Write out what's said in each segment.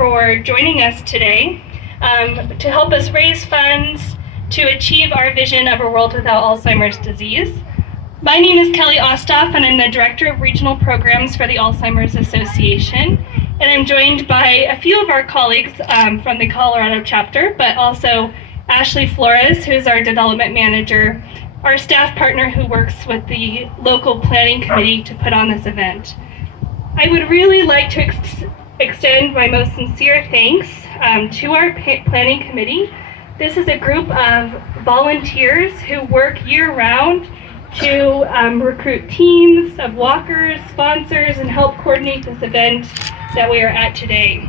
for joining us today to help us raise funds to achieve our vision of a world without Alzheimer's disease. My name is Kelly Ostoff, and I'm the Director of Regional Programs for the Alzheimer's Association. And I'm joined by a few of our colleagues from the Colorado chapter, but also Ashley Flores, who's our Development Manager, our staff partner who works with the local planning committee to put on this event. I would really like to extend my most sincere thanks to our planning committee. This is a group of volunteers who work year-round to recruit teams of walkers, sponsors, and help coordinate this event that we are at today.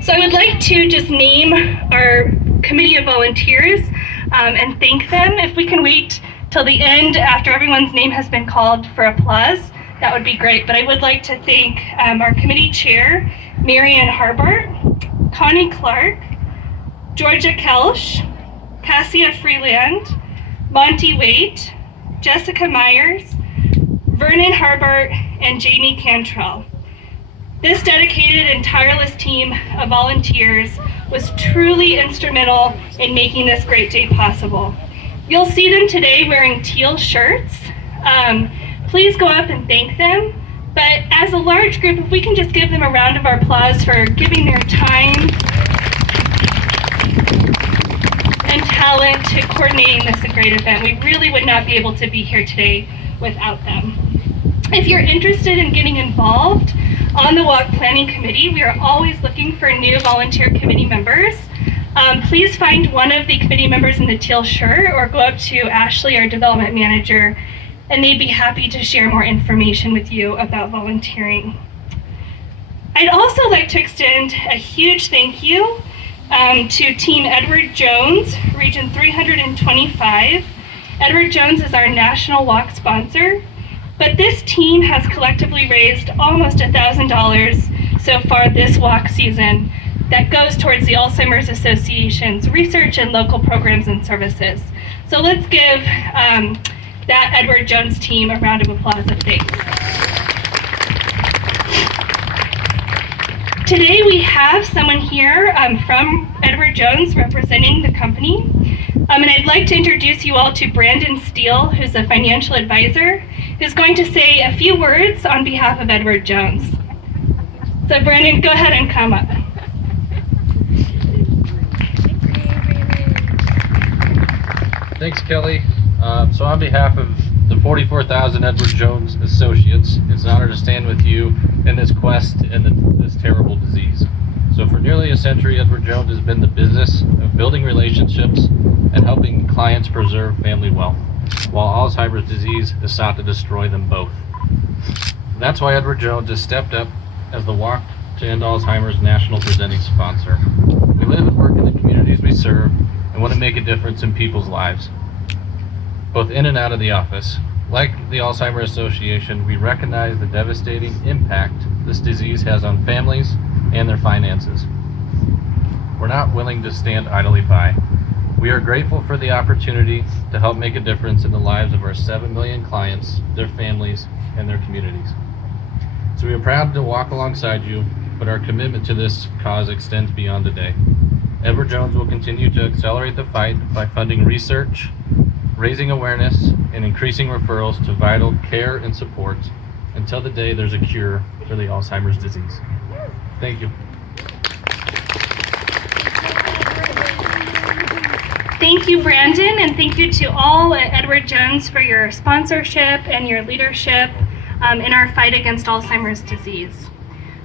So I would like to just name our committee of volunteers and thank them. If we can wait till the end after everyone's name has been called for applause, that would be great. But I would like to thank our committee chair, Marianne Harbart, Connie Clark, Georgia Kelsch, Cassia Freeland, Monty Waite, Jessica Myers, Vernon Harbart, and Jamie Cantrell. This dedicated and tireless team of volunteers was truly instrumental in making this great day possible. You'll see them today wearing teal shirts. Please go up and thank them. But as a large group, if we can just give them a round of applause for giving their time and talent to coordinating this great event. We really would not be able to be here today without them. If you're interested in getting involved on the Walk Planning Committee, we are always looking for new volunteer committee members. Please find one of the committee members in the teal shirt or go up to Ashley, our development manager, and they'd be happy to share more information with you about volunteering. I'd also like to extend a huge thank you to Team Edward Jones, Region 325. Edward Jones is our national walk sponsor, but this team has collectively raised almost $1,000 so far this walk season that goes towards the Alzheimer's Association's research and local programs and services. So let's give that Edward Jones team a round of applause of thanks. Today we have someone here from Edward Jones representing the company. And I'd like to introduce you all to Brandon Steele, who's a financial advisor, who's going to say a few words on behalf of Edward Jones. So Brandon, go ahead and come up. Thanks, Kelly. So on behalf of the 44,000 Edward Jones Associates, it's an honor to stand with you in this quest and this terrible disease. So for nearly a century, Edward Jones has been the business of building relationships and helping clients preserve family wealth, while Alzheimer's disease has sought to destroy them both. That's why Edward Jones has stepped up as the Walk to End Alzheimer's national presenting sponsor. We live and work in the communities we serve and want to make a difference in people's lives, both in and out of the office. Like the Alzheimer's Association, we recognize the devastating impact this disease has on families and their finances. We're not willing to stand idly by. We are grateful for the opportunity to help make a difference in the lives of our 7 million clients, their families, and their communities. So we are proud to walk alongside you, but our commitment to this cause extends beyond today. Edward Jones will continue to accelerate the fight by funding research, raising awareness, and increasing referrals to vital care and support until the day there's a cure for the Alzheimer's disease. Thank you. Thank you, Brandon, and thank you to all at Edward Jones for your sponsorship and your leadership in our fight against Alzheimer's disease.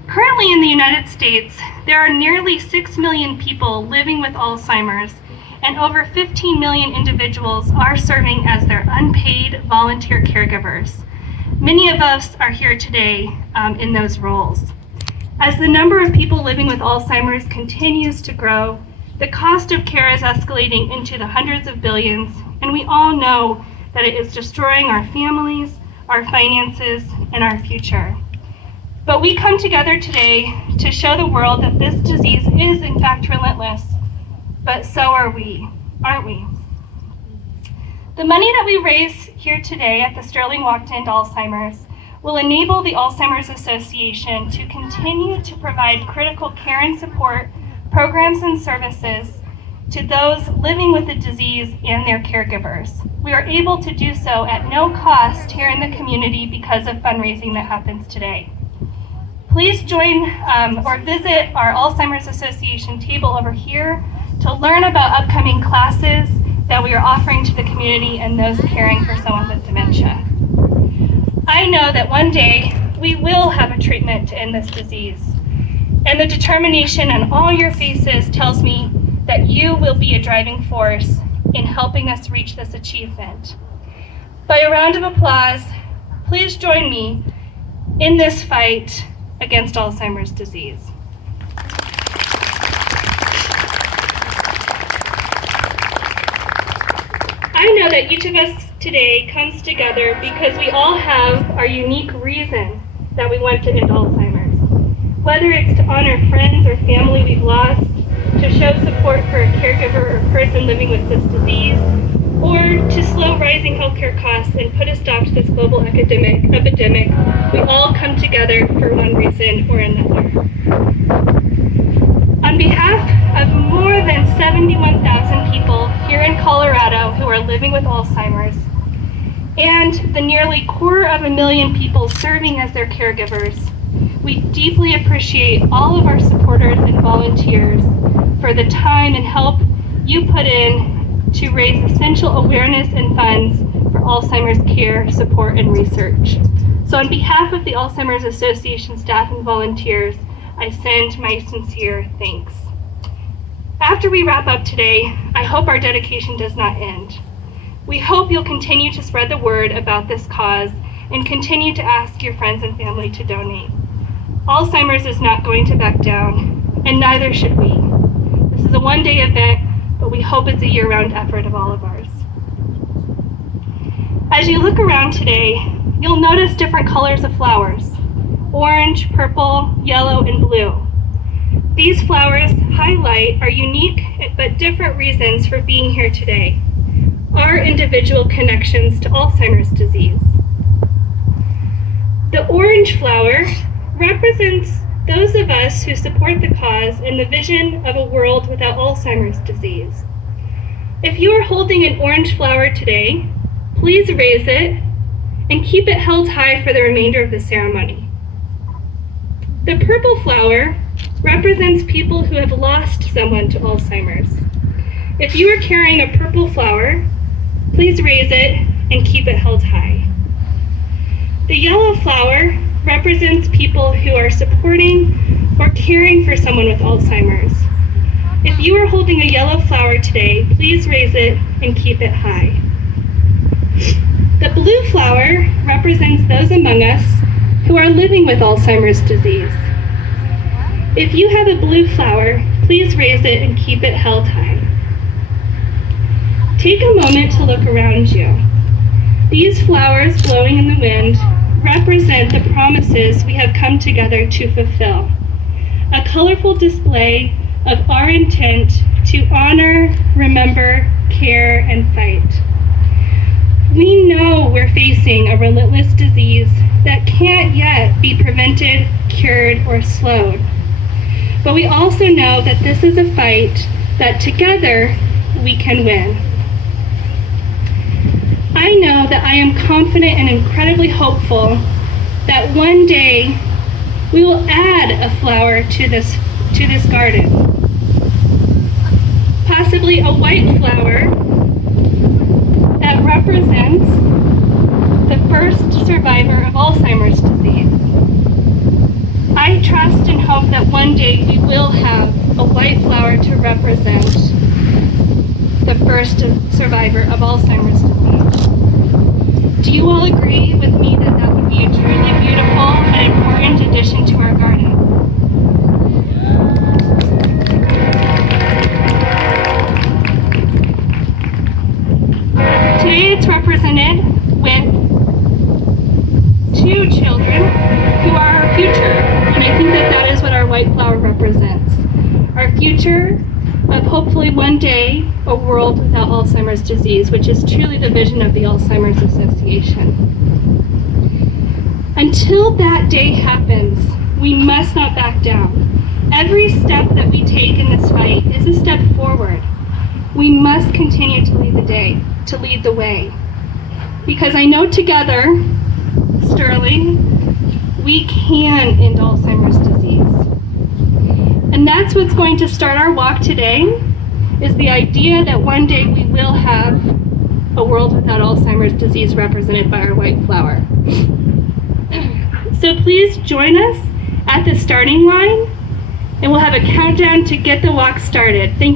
Currently in the United States, there are nearly 6 million people living with Alzheimer's, and over 15 million individuals are serving as their unpaid volunteer caregivers. Many of us are here today in those roles. As the number of people living with Alzheimer's continues to grow, the cost of care is escalating into the hundreds of billions, and we all know that it is destroying our families, our finances, and our future. But we come together today to show the world that this disease is in fact relentless, but so are we, aren't we? The money that we raise here today at the Sterling Walk to End Alzheimer's will enable the Alzheimer's Association to continue to provide critical care and support programs and services to those living with the disease and their caregivers. We are able to do so at no cost here in the community because of fundraising that happens today. Please join or visit our Alzheimer's Association table over here to learn about upcoming classes that we are offering to the community and those caring for someone with dementia. I know that one day we will have a treatment to end this disease, and the determination on all your faces tells me that you will be a driving force in helping us reach this achievement. By a round of applause, please join me in this fight against Alzheimer's disease. I know that each of us today comes together because we all have our unique reason that we want to end Alzheimer's. Whether it's to honor friends or family we've lost, to show support for a caregiver or person living with this disease, or to slow rising healthcare costs and put a stop to this global epidemic, we all come together for one reason or another. On behalf of more than 71,000 people here in Colorado who are living with Alzheimer's, and the nearly 250,000 people serving as their caregivers, we deeply appreciate all of our supporters and volunteers for the time and help you put in to raise essential awareness and funds for Alzheimer's care, support, and research. So on behalf of the Alzheimer's Association staff and volunteers, I send my sincere thanks. After we wrap up today, I hope our dedication does not end. We hope you'll continue to spread the word about this cause and continue to ask your friends and family to donate. Alzheimer's is not going to back down, and neither should we. This is a one-day event, but we hope it's a year-round effort of all of ours. As you look around today, you'll notice different colors of flowers: orange, purple, yellow, and blue. These flowers highlight our unique but different reasons for being here today, our individual connections to Alzheimer's disease. The orange flower represents those of us who support the cause and the vision of a world without Alzheimer's disease. If you are holding an orange flower today, please raise it and keep it held high for the remainder of the ceremony. The purple flower represents people who have lost someone to Alzheimer's. If you are carrying a purple flower, please raise it and keep it held high. The yellow flower represents people who are supporting or caring for someone with Alzheimer's. If you are holding a yellow flower today, please raise it and keep it high. The blue flower represents those among us who are living with Alzheimer's disease. If you have a blue flower, please raise it and keep it held high. Take a moment to look around you. These flowers blowing in the wind represent the promises we have come together to fulfill. A colorful display of our intent to honor, remember, care, and fight. We know we're facing a relentless disease that can't yet be prevented, cured, or slowed. But we also know that this is a fight that together we can win. I know that I am confident and incredibly hopeful that one day we will add a flower to this garden. Possibly a white flower that represents the first survivor of Alzheimer's disease. I trust and hope that one day we will have a white flower to represent the first survivor of Alzheimer's disease. Do you all agree with me that that would be a truly beautiful and important addition to our garden? Today it's represented with two children who are our future, and I think that that is what our white flower represents. Our future of hopefully one day a world without Alzheimer's disease, which is truly the vision of the Alzheimer's Association. Until that day happens, we must not back down. Every step that we take in this fight is a step forward. We must continue to lead the way. Because I know together, Sterling, we can end Alzheimer's disease. And that's what's going to start our walk today, is the idea that one day we will have a world without Alzheimer's disease represented by our white flower. So please join us at the starting line, and we'll have a countdown to get the walk started. Thank you.